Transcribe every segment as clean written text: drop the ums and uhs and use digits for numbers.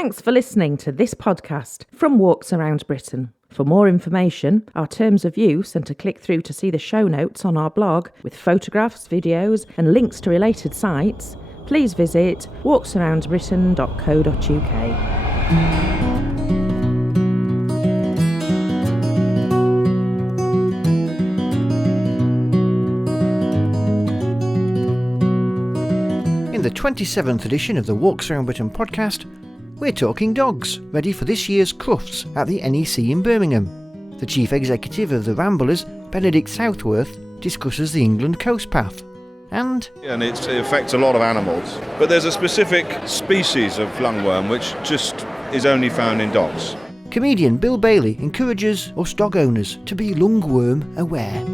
Thanks for listening to this podcast from Walks Around Britain. For more information, our terms of use, and to click through to see the show notes on our blog with photographs, videos and links to related sites, please visit walksaroundbritain.co.uk. In the 27th edition of the Walks Around Britain podcast, we're talking dogs, ready for this year's Crufts at the NEC in Birmingham. The Chief Executive of the Ramblers, Benedict Southworth, discusses the England Coast Path. And it affects a lot of animals. But there's a specific species of lungworm which just is only found in dogs. Comedian Bill Bailey encourages us dog owners to be lungworm aware.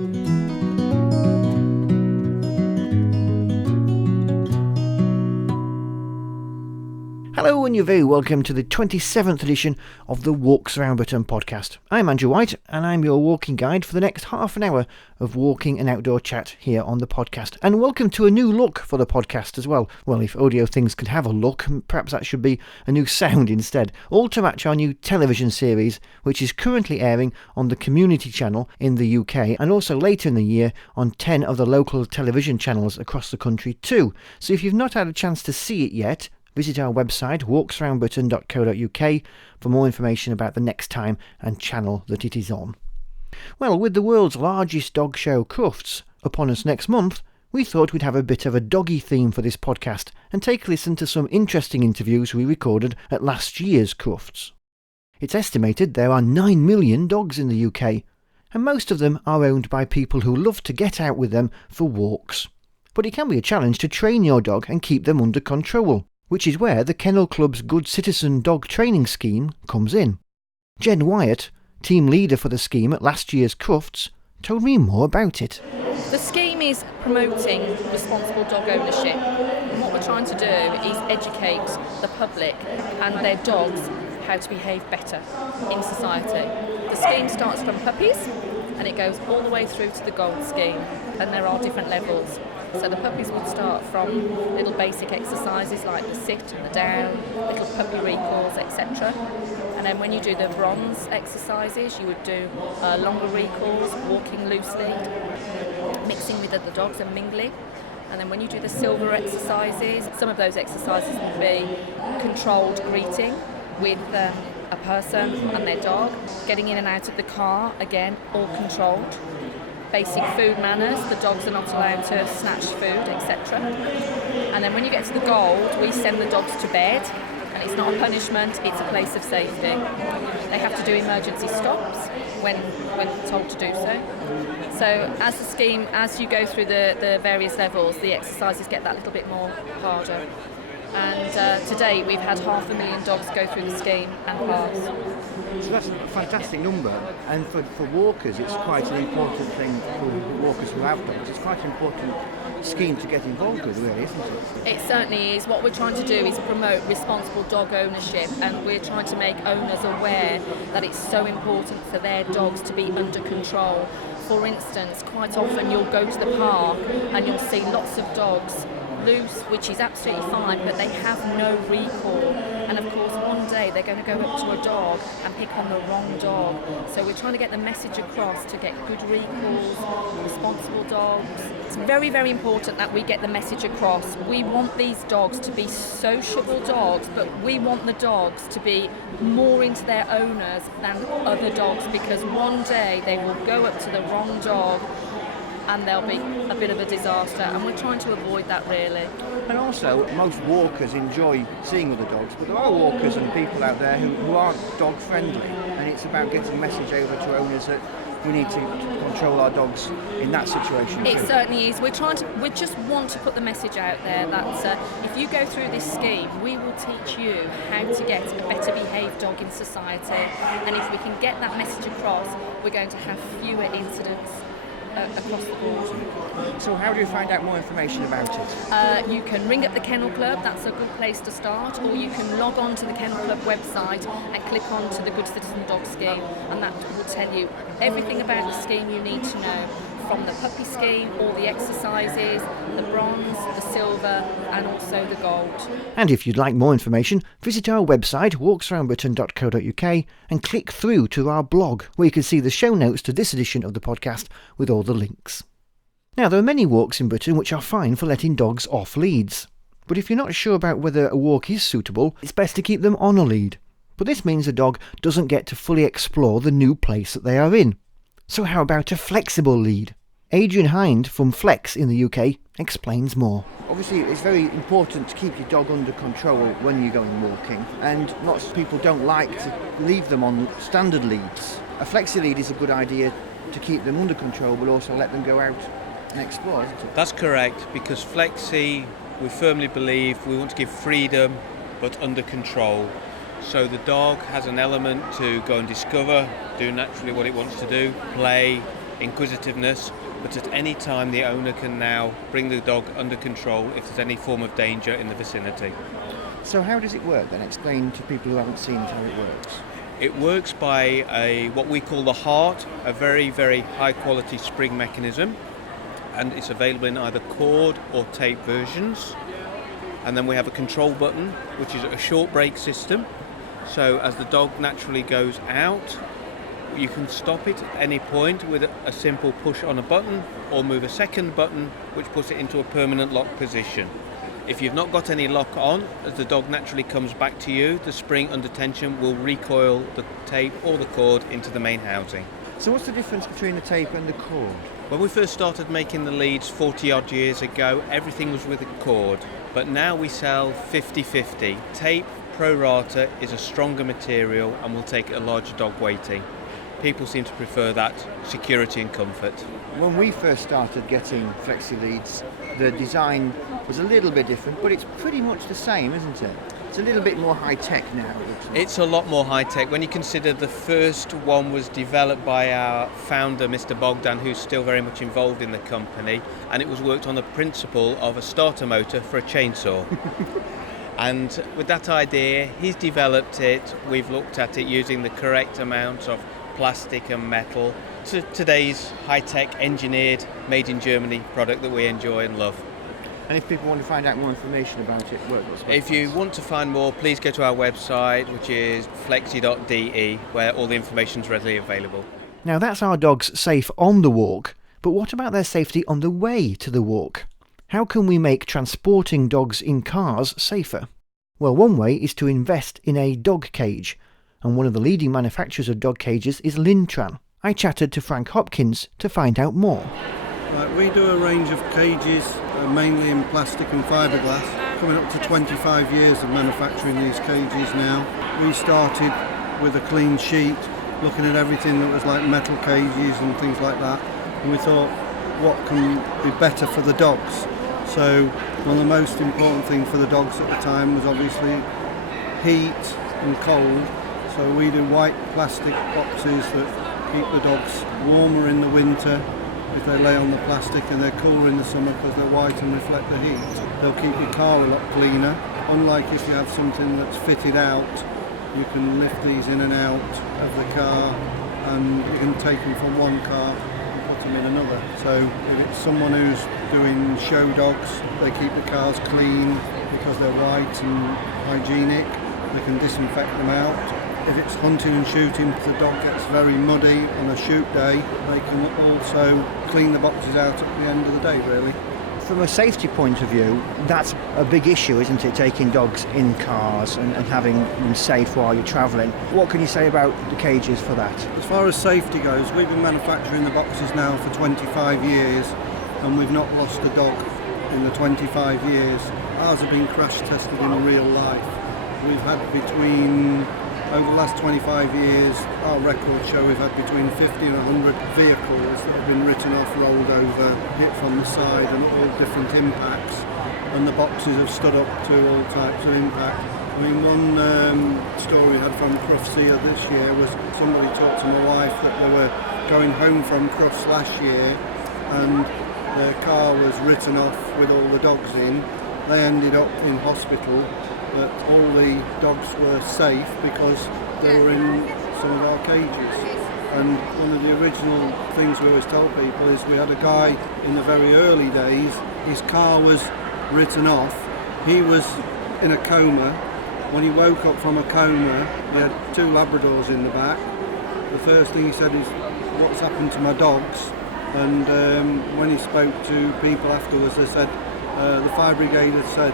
Hello and you're very welcome to the 27th edition of the Walks Around Britain podcast. I'm Andrew White and I'm your walking guide for the next half an hour of walking and outdoor chat here on the podcast. And welcome to a new look for the podcast as well. Well, if audio things can have a look, perhaps that should be a new sound instead. All to match our new television series, which is currently airing on the Community channel in the UK and also later in the year on 10 of the local television channels across the country too. So if you've not had a chance to see it yet, visit our website walksaroundbritain.co.uk for more information about the next time and channel that it is on. Well, with the world's largest dog show, Crufts, upon us next month, we thought we'd have a bit of a doggy theme for this podcast and take a listen to some interesting interviews we recorded at last year's Crufts. It's estimated there are 9 million dogs in the UK, and most of them are owned by people who love to get out with them for walks. But it can be a challenge to train your dog and keep them under control, which is where the Kennel Club's Good Citizen Dog Training Scheme comes in. Jen Wyatt, team leader for the scheme at last year's Crufts, told me more about it. The scheme is promoting responsible dog ownership. And what we're trying to do is educate the public and their dogs how to behave better in society. The scheme starts from puppies and it goes all the way through to the gold scheme, and there are different levels. So the puppies would start from little basic exercises like the sit and the down, little puppy recalls, etc. And then when you do the bronze exercises, you would do longer recalls, walking loosely, mixing with other dogs and mingling. And then when you do the silver exercises, some of those exercises would be controlled greeting with a person and their dog, getting in and out of the car, again, all controlled. Basic food manners, the dogs are not allowed to snatch food, etc. And then when you get to the gold, we send the dogs to bed, and it's not a punishment, it's a place of safety. They have to do emergency stops when told to do so. So as the scheme, as you go through the various levels, the exercises get that little bit more harder. And to date, we've had 500,000 dogs go through the scheme and pass. So that's a fantastic number, and for walkers it's quite an important thing, for walkers who have dogs. It's quite an important scheme to get involved with, really, isn't it? It certainly is. What we're trying to do is promote responsible dog ownership, and we're trying to make owners aware that it's so important for their dogs to be under control. For instance, quite often you'll go to the park and you'll see lots of dogs loose, which is absolutely fine, but they have no recall, and of course one day they're going to go up to a dog and pick on the wrong dog. So we're trying to get the message across to get good recalls, responsible dogs. It's very, very important that we get the message across. We want these dogs to be sociable dogs, but we want the dogs to be more into their owners than other dogs, because one day they will go up to the wrong dog and there'll be a bit of a disaster, and we're trying to avoid that, really. And also, most walkers enjoy seeing other dogs, but there are walkers and people out there who aren't dog friendly, and it's about getting a message over to owners that we need to control our dogs in that situation. It too. certainly is. We just want to put the message out there that if you go through this scheme, we will teach you how to get a better behaved dog in society, and if we can get that message across, we're going to have fewer incidents across the board. So how do you find out more information about it? You can ring up the Kennel Club, that's a good place to start, or you can log on to the Kennel Club website and click on to the Good Citizen Dog Scheme, and that will tell you everything about the scheme you need to know. from the puppy scheme, all the exercises, the bronze, the silver and also the gold. And if you'd like more information, visit our website walksaroundbritain.co.uk and click through to our blog, where you can see the show notes to this edition of the podcast with all the links. Now, there are many walks in Britain which are fine for letting dogs off leads. But if you're not sure about whether a walk is suitable, it's best to keep them on a lead. But this means the dog doesn't get to fully explore the new place that they are in. So how about a flexible lead? Adrian Hind from Flex in the UK explains more. Obviously, it's very important to keep your dog under control when you're going walking, and lots of people don't like to leave them on standard leads. A flexi lead is a good idea to keep them under control, but also let them go out and explore, isn't it? That's correct, because flexi, we firmly believe we want to give freedom but under control. So the dog has an element to go and discover, do naturally what it wants to do, play, inquisitiveness, but at any time the owner can now bring the dog under control if there's any form of danger in the vicinity. So how does it work then? Explain to people who haven't seen it how it works. It works by what we call the heart, a very, very high quality spring mechanism, and it's available in either cord or tape versions. And then we have a control button, which is a short brake system. So as the dog naturally goes out, you can stop it at any point with a simple push on a button, or move a second button which puts it into a permanent lock position. If you've not got any lock on, as the dog naturally comes back to you, the spring under tension will recoil the tape or the cord into the main housing. So what's the difference between the tape and the cord? When we first started making the leads 40 odd years ago, everything was with a cord, but now we sell 50-50. Tape pro rata is a stronger material and will take a larger dog weighting. People seem to prefer that security and comfort. When we first started getting flexi leads, the design was a little bit different, but it's pretty much the same, isn't it? It's a little bit more high-tech now. It's a lot more high-tech. When you consider the first one was developed by our founder, Mr. Bogdan, who's still very much involved in the company, and it was worked on the principle of a starter motor for a chainsaw. And with that idea, he's developed it. We've looked at it using the correct amounts of plastic and metal to today's high-tech, engineered, made in Germany product that we enjoy and love. And if people want to find out more information about it, if you want to find more, please go to our website, which is flexi.de, where all the information is readily available. Now that's our dogs safe on the walk, but what about their safety on the way to the walk? How can we make transporting dogs in cars safer? Well, one way is to invest in a dog cage, and one of the leading manufacturers of dog cages is Lintran. I chatted to Frank Hopkins to find out more. We do a range of cages, mainly in plastic and fiberglass, coming up to 25 years of manufacturing these cages now. We started with a clean sheet, looking at everything that was like metal cages and things like that, and we thought, what can be better for the dogs? So one of the most important things for the dogs at the time was obviously heat and cold. So we do white plastic boxes that keep the dogs warmer in the winter if they lay on the plastic, and they're cooler in the summer because they're white and reflect the heat. They'll keep your car a lot cleaner. Unlike if you have something that's fitted out, you can lift these in and out of the car, and you can take them from one car and put them in another. So if it's someone who's doing show dogs, they keep the cars clean because they're white and hygienic. They can disinfect them out. If it's hunting and shooting, if the dog gets very muddy on a shoot day, they can also clean the boxes out at the end of the day, really. From a safety point of view, that's a big issue, isn't it, taking dogs in cars and having them safe while you're travelling. What can you say about the cages for that? As far as safety goes, we've been manufacturing the boxes now for 25 years and we've not lost a dog in the 25 years. Ours have been crash tested in real life. We've had over the last 25 years, our records show we've had between 50 and 100 vehicles that have been written off, rolled over, hit from the side and all different impacts, and the boxes have stood up to all types of impact. I mean, one story we had from Crufts here this year was somebody talked to my wife that they were going home from Crufts last year and their car was written off with all the dogs in. They ended up in hospital, but all the dogs were safe because they were in some of our cages. And one of the original things we always tell people is we had a guy in the very early days, his car was written off, he was in a coma. When he woke up from a coma, he had 2 Labradors in the back. The first thing he said is, what's happened to my dogs? And when he spoke to people afterwards, they said, the fire brigade had said,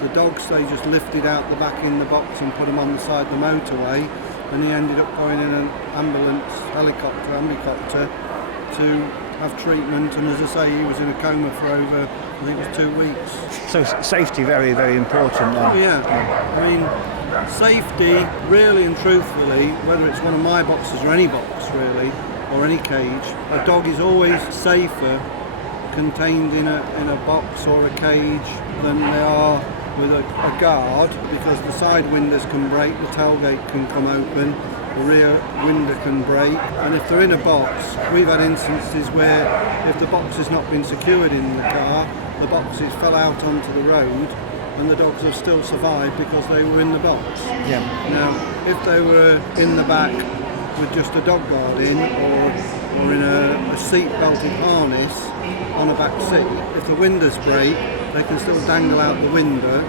the dogs they just lifted out the back in the box and put them on the side of the motorway, and he ended up going in an ambulance helicopter to have treatment, and as I say, he was in a coma for over, I think it was 2 weeks. So safety very, very important then. Oh yeah, I mean, safety, really and truthfully, whether it's one of my boxes or any box really, or any cage, a dog is always safer contained in a box or a cage than they are with a guard, because the side windows can break, the tailgate can come open, the rear window can break, and if they're in a box, we've had instances where if the box has not been secured in the car, the boxes fell out onto the road and the dogs have still survived because they were in the box. Yeah. Now, if they were in the back with just a dog guard in, or in a seat belted harness on a back seat, if the windows break, they can still dangle out the window, or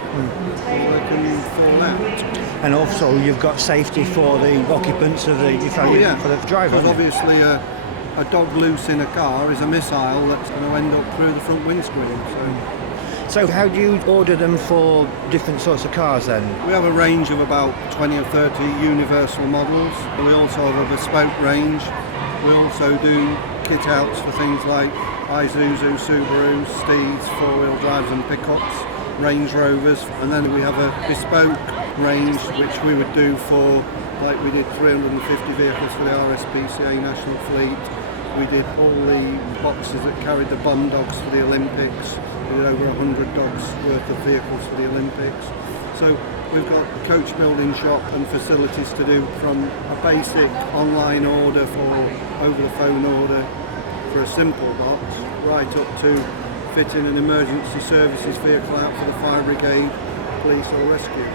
they can fall out. And also you've got safety for the occupants of the for the driver. Because obviously a dog loose in a car is a missile that's going to end up through the front windscreen. So how do you order them for different sorts of cars then? We have a range of about 20 or 30 universal models. We also have a bespoke range. We also do kit outs for things like Isuzu, Subaru, Steeds, 4-wheel drives and pickups, Range Rovers, and then we have a bespoke range which we would do for, like we did 350 vehicles for the RSPCA National Fleet. We did all the boxes that carried the bomb dogs for the Olympics. We did over 100 dogs worth of vehicles for the Olympics. So we've got a coach building shop and facilities to do, from a basic online order for over the phone order for a simple box, right up to fitting an emergency services vehicle out for the fire brigade, police or rescue.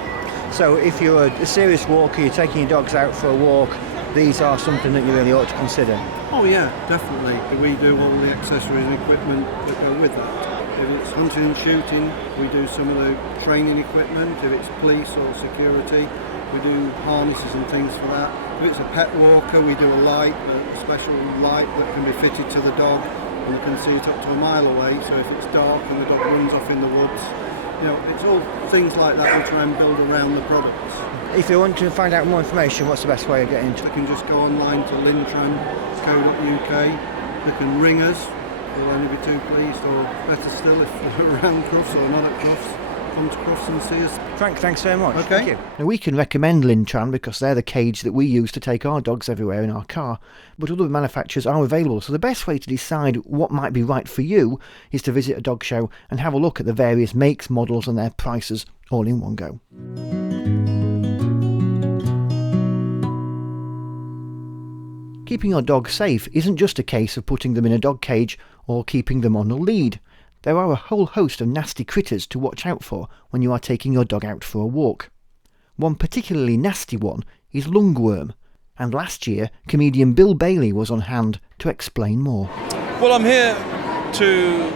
So if you're a serious walker, you're taking your dogs out for a walk, these are something that you really ought to consider. Oh yeah, definitely. We do all the accessories and equipment that go with that. If it's hunting and shooting, we do some of the training equipment. If it's police or security, we do harnesses and things for that. If it's a pet walker, we do a light, a special light that can be fitted to the dog, and you can see it up to a mile away. So if it's dark and the dog runs off in the woods, you know, it's all things like that we try and build around the products. If you want to find out more information, what's the best way of getting in touch? They can just go online to lintran.co.uk. They can ring us. We'll only be too pleased, or better still, if they're around Crufts or not at Crufts, come to Crufts and see us. Frank, thanks very much. Okay. Thank you. Now, we can recommend Lintran because they're the cage that we use to take our dogs everywhere in our car, but other manufacturers are available, so the best way to decide what might be right for you is to visit a dog show and have a look at the various makes, models and their prices all in one go. Keeping your dog safe isn't just a case of putting them in a dog cage or keeping them on a lead. There are a whole host of nasty critters to watch out for when you are taking your dog out for a walk. One particularly nasty one is Lungworm, and last year comedian Bill Bailey was on hand to explain more. Well, I'm here to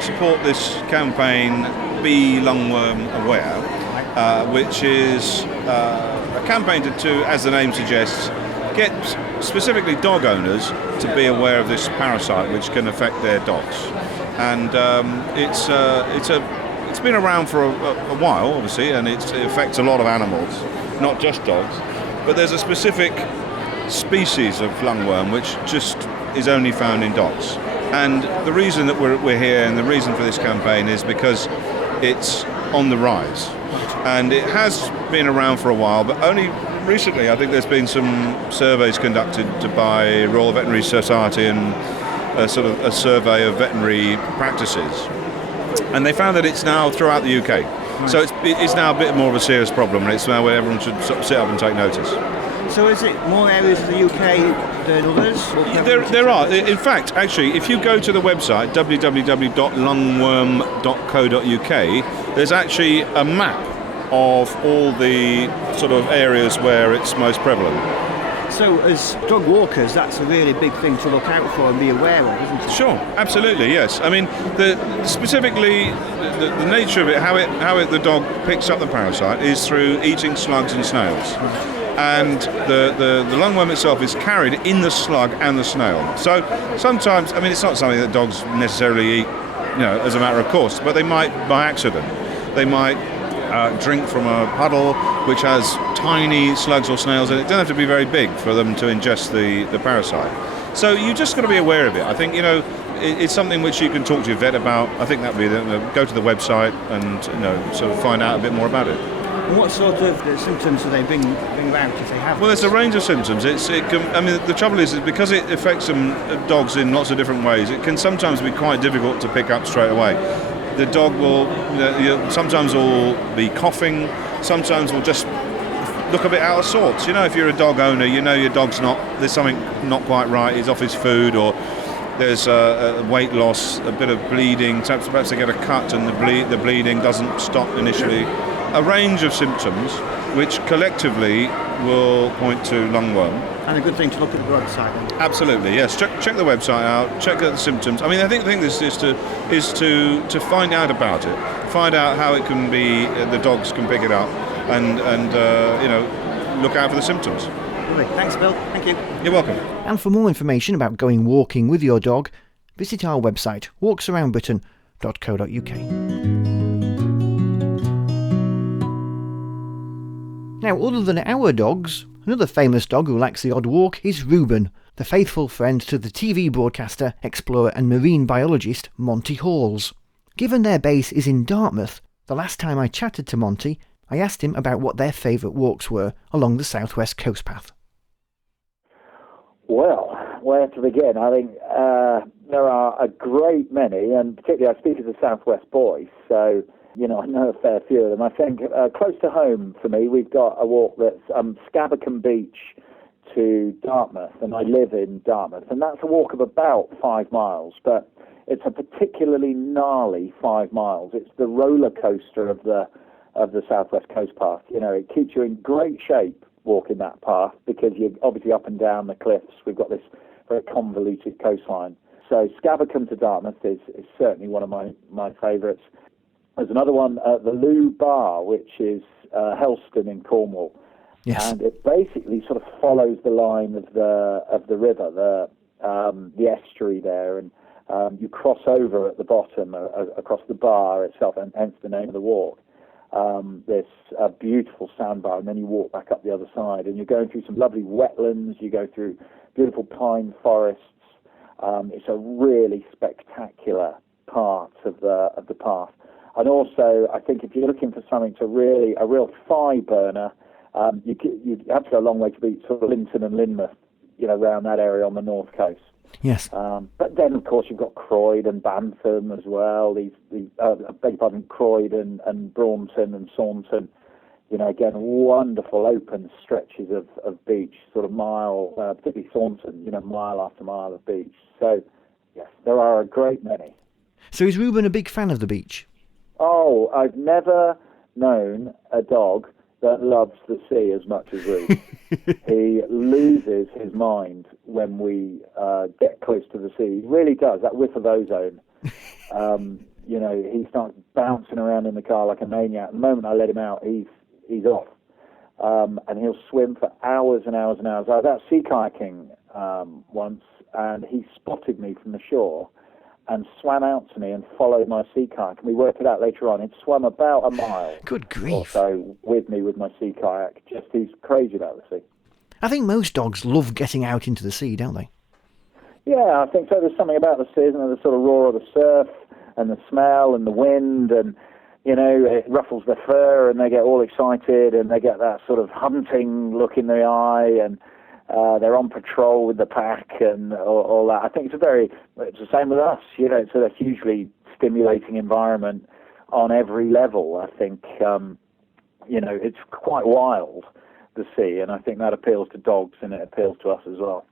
support this campaign, Be Lungworm Aware, which is a campaign to, as the name suggests, get specifically dog owners to be aware of this parasite which can affect their dogs. And it's been around for a while, obviously, and it affects a lot of animals, not just dogs. But there's a specific species of lungworm which just is only found in dogs. And the reason that we're here, and the reason for this campaign, is because it's on the rise. And it has been around for a while, but only recently I think there's been some surveys conducted by Royal Veterinary Society and a survey of veterinary practices. And they found that it's now throughout the UK. Right. So it's now a bit more of a serious problem, and it's now where everyone should sort of sit up and take notice. So is it more areas of the UK than others? There are. In fact, actually, if you go to the website, www.lungworm.co.uk, there's actually a map of all the sort of areas where it's most prevalent. So as dog walkers, that's a really big thing to look out for and be aware of, isn't it? Sure, absolutely, yes. I mean, specifically the nature of it, how the dog picks up the parasite is through eating slugs and snails. And the lungworm itself is carried in the slug and the snail. So sometimes, I mean, it's not something that dogs necessarily eat, as a matter of course, but they might by accident. They might drink from a puddle which has tiny slugs or snails in it. It doesn't have to be very big for them to ingest the parasite. So you just got to be aware of it. I think, it's something which you can talk to your vet about. I think that would be go to the website and sort of find out a bit more about it. And what sort of symptoms do they bring about if they have? Well, there's a range of symptoms. The trouble is because it affects dogs in lots of different ways. It can sometimes be quite difficult to pick up straight away. The dog will sometimes will be coughing. Sometimes will just look a bit out of sorts. If you're a dog owner, your dog's there's something not quite right. He's off his food, or there's a weight loss, a bit of bleeding. Perhaps they get a cut and the bleeding doesn't stop initially. A range of symptoms which collectively will point to lungworm. And a good thing to look at the website then. Absolutely, yes. Check the website out. Check out the symptoms. I mean, I think the thing is to find out about it, find out how it can be. The dogs can pick it up, and look out for the symptoms. Lovely. Thanks, Bill. Thank you. You're welcome. And for more information about going walking with your dog, visit our website walksaroundbritain.co.uk. Now, other than our dogs, another famous dog who likes the odd walk is Reuben, the faithful friend to the TV broadcaster, explorer and marine biologist Monty Halls. Given their base is in Dartmouth, the last time I chatted to Monty, I asked him about what their favourite walks were along the southwest coast path. Well, where to begin? I think there are a great many, and particularly I speak as a southwest boy, so I know a fair few of them. I think close to home for me, we've got a walk that's Scabbercombe Beach to Dartmouth, and I live in Dartmouth, and that's a walk of about 5 miles, but it's a particularly gnarly 5 miles. It's the roller coaster of the southwest coast path. It keeps you in great shape walking that path because you're obviously up and down the cliffs. We've got this very convoluted coastline. So Scabbercombe to Dartmouth is certainly one of my favourites. There's another one, the Loo Bar, which is Helston in Cornwall. Yes. And it basically sort of follows the line of the river, the estuary there, and you cross over at the bottom across the bar itself, and hence the name of the walk. This beautiful sandbar, and then you walk back up the other side, and you're going through some lovely wetlands. You go through beautiful pine forests. It's a really spectacular part of the path. And also, I think if you're looking for something a real thigh burner, you have to go a long way to beat sort of Linton and Lynmouth, around that area on the north coast. Yes. But then, of course, you've got Croyd and Bantham as well. I beg your pardon, Croyd and Braunton and Saunton. Again, wonderful open stretches of beach, sort of mile, particularly Saunton, mile after mile of beach. So, yes, there are a great many. So is Reuben a big fan of the beach? Oh, I've never known a dog that loves the sea as much as Reuben. He loses his mind when we get close to the sea. He really does. That whiff of ozone. He starts bouncing around in the car like a maniac. The moment I let him out, he's off. And he'll swim for hours and hours and hours. I was out sea kayaking once, and he spotted me from the shore and swam out to me and followed my sea kayak. And we worked it out later on. He'd swum about a mile. Good grief. Or so with me with my sea kayak. He's crazy about the sea. I think most dogs love getting out into the sea, don't they? Yeah, I think so. There's something about the sea, isn't there? The sort of roar of the surf and the smell and the wind, and it ruffles their fur and they get all excited and they get that sort of hunting look in their eye, and they're on patrol with the pack and all that. I think it's the same with us. It's a hugely stimulating environment on every level. I think, it's quite wild, the sea, and I think that appeals to dogs and it appeals to us as well.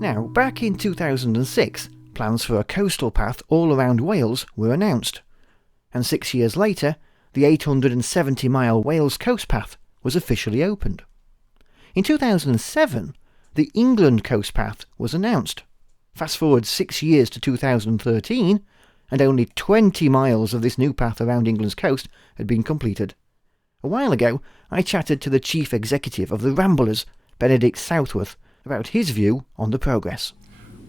Now, back in 2006, plans for a coastal path all around Wales were announced. And 6 years later, the 870-mile Wales Coast Path was officially opened. In 2007, the England Coast Path was announced. Fast forward 6 years to 2013, and only 20 miles of this new path around England's coast had been completed. A while ago, I chatted to the chief executive of the Ramblers, Benedict Southworth, about his view on the progress.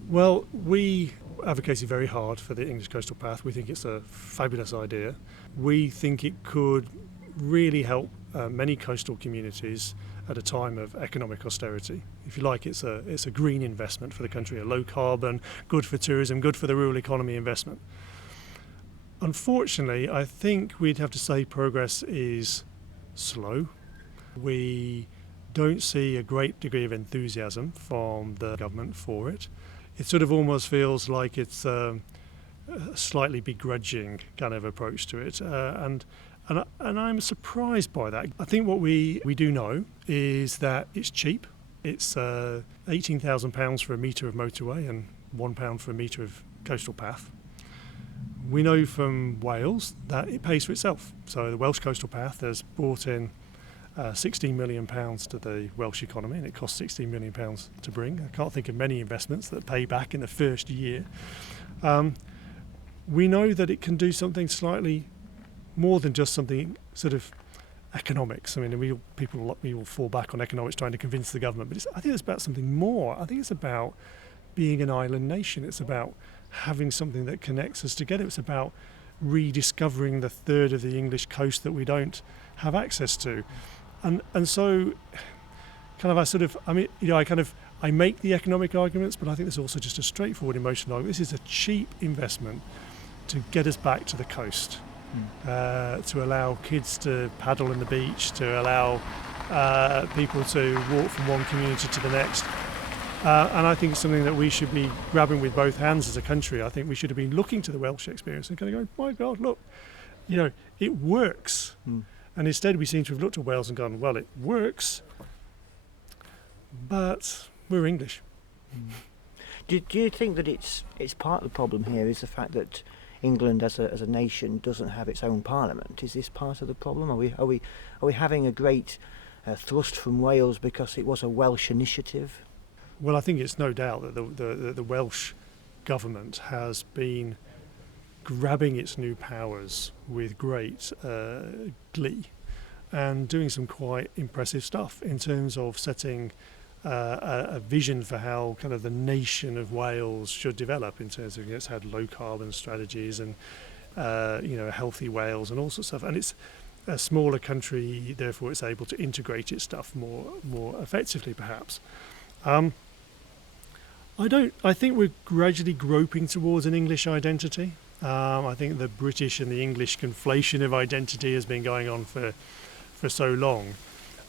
Well, we advocated very hard for the English Coastal Path. We think it's a fabulous idea. We think it could really help many coastal communities at a time of economic austerity. If you like, it's a green investment for the country, a low carbon, good for tourism, good for the rural economy investment. Unfortunately, I think we'd have to say progress is slow. We don't see a great degree of enthusiasm from the government for it. It sort of almost feels like it's a slightly begrudging kind of approach to it, and I'm surprised by that. I think what we do know is that it's cheap. It's £18,000 for a metre of motorway and £1 for a metre of coastal path. We know from Wales that it pays for itself. So the Welsh Coastal Path has brought in £16 million to the Welsh economy, and it costs £16 million to bring. I can't think of many investments that pay back in the first year. We know that it can do something slightly more than just something sort of economics. I mean, we all fall back on economics trying to convince the government, but I think it's about something more. I think it's about being an island nation. It's about having something that connects us together. It's about rediscovering the third of the English coast that we don't have access to. And so I make the economic arguments, but I think there's also just a straightforward emotional argument. This is a cheap investment to get us back to the coast, to allow kids to paddle in the beach, to allow people to walk from one community to the next. And I think it's something that we should be grabbing with both hands as a country. I think we should have been looking to the Welsh experience and kind of going, my God, look, it works. And instead we seem to have looked at Wales and gone, well, it works, but we're English. Do you think that it's part of the problem here is the fact that England as a nation doesn't have its own parliament? Is this part of the problem? Are we having a great thrust from Wales because it was a Welsh initiative? Well, I think it's no doubt that the Welsh government has been grabbing its new powers with great glee and doing some quite impressive stuff in terms of setting a vision for how kind of the nation of Wales should develop, in terms of it's had low carbon strategies and healthy Wales and all sorts of stuff. And it's a smaller country, therefore it's able to integrate its stuff more effectively, perhaps. I think we're gradually groping towards an English identity. I think the British and the English conflation of identity has been going on for so long.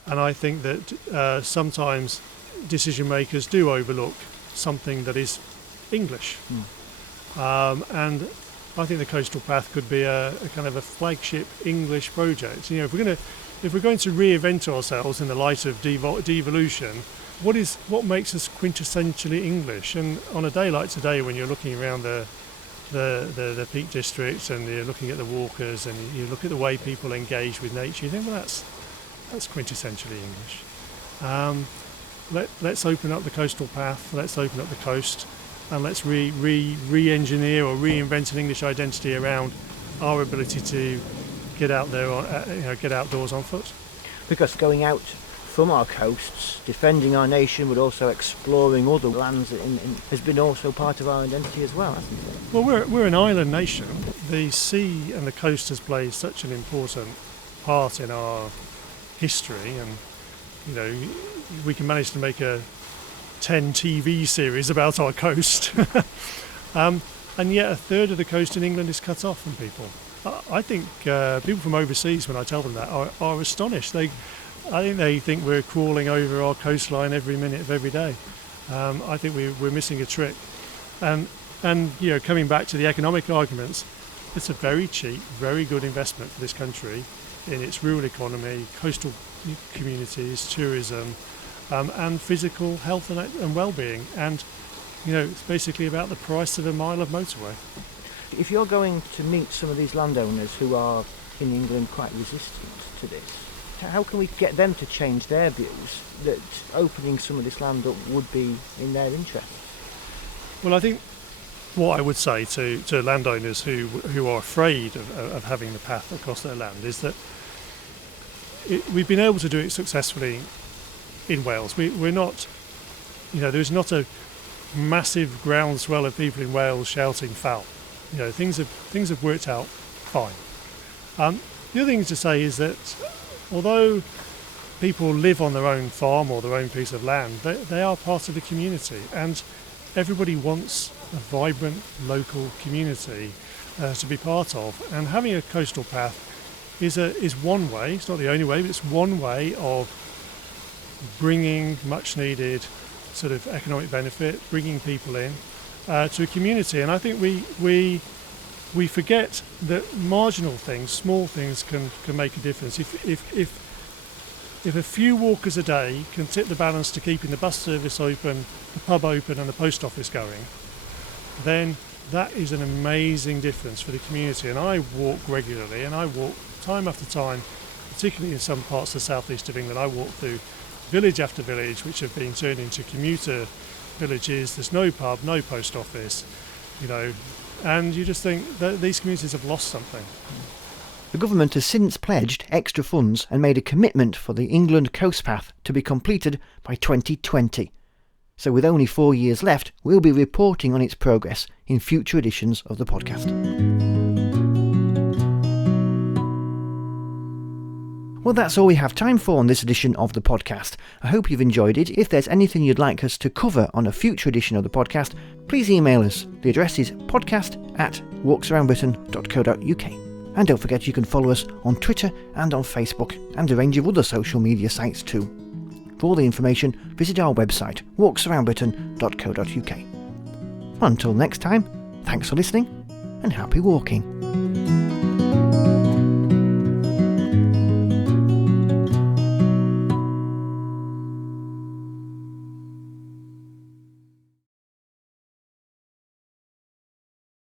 And I think that sometimes decision makers do overlook something that is English. And I think the Coastal Path could be a kind of a flagship English project. If we're going to reinvent ourselves in the light of devolution, what makes us quintessentially English? And on a day like today, when you're looking around the Peak District and you're looking at the walkers and you look at the way people engage with nature, you think, well, that's quintessentially English. Let's open up the Coastal Path, let's open up the coast, and let's re-engineer or reinvent an English identity around our ability to get out there, get outdoors on foot. Because going out from our coasts, defending our nation, but also exploring other lands has been also part of our identity as well, hasn't it? Well, we're an island nation. The sea and the coast has played such an important part in our history, and we can manage to make a 10 TV series about our coast, and yet a third of the coast in England is cut off from people. I think people from overseas, when I tell them that, are astonished. I think they think we're crawling over our coastline every minute of every day. I think we're missing a trick. And coming back to the economic arguments, it's a very cheap, very good investment for this country in its rural economy, coastal communities, tourism, and physical health and well-being. And it's basically about the price of a mile of motorway. If you're going to meet some of these landowners who are in England quite resistant to this. How can we get them to change their views that opening some of this land up would be in their interests? Well, I think what I would say to landowners who are afraid of having the path across their land is that we've been able to do it successfully in Wales. We're not, there's not a massive groundswell of people in Wales shouting foul. Things have worked out fine. The other thing to say is that although people live on their own farm or their own piece of land, they are part of the community, and everybody wants a vibrant local community to be part of. And having a coastal path is one way. It's not the only way, but it's one way of bringing much needed sort of economic benefit, bringing people in to a community. And I think we forget that marginal things, small things can make a difference. If a few walkers a day can tip the balance to keeping the bus service open, the pub open and the post office going, then that is an amazing difference for the community. And I walk regularly, and I walk time after time, particularly in some parts of the southeast of England. I walk through village after village which have been turned into commuter villages. There's no pub, no post office, and you just think that these communities have lost something. The government has since pledged extra funds and made a commitment for the England Coast Path to be completed by 2020. So with only 4 years left, we'll be reporting on its progress in future editions of the podcast. Well, that's all we have time for on this edition of the podcast. I hope you've enjoyed it. If there's anything you'd like us to cover on a future edition of the podcast, please email us. The address is podcast@walksaroundbritain.co.uk. And don't forget you can follow us on Twitter and on Facebook and a range of other social media sites too. For all the information, visit our website, walksaroundbritain.co.uk. Until next time, thanks for listening and happy walking.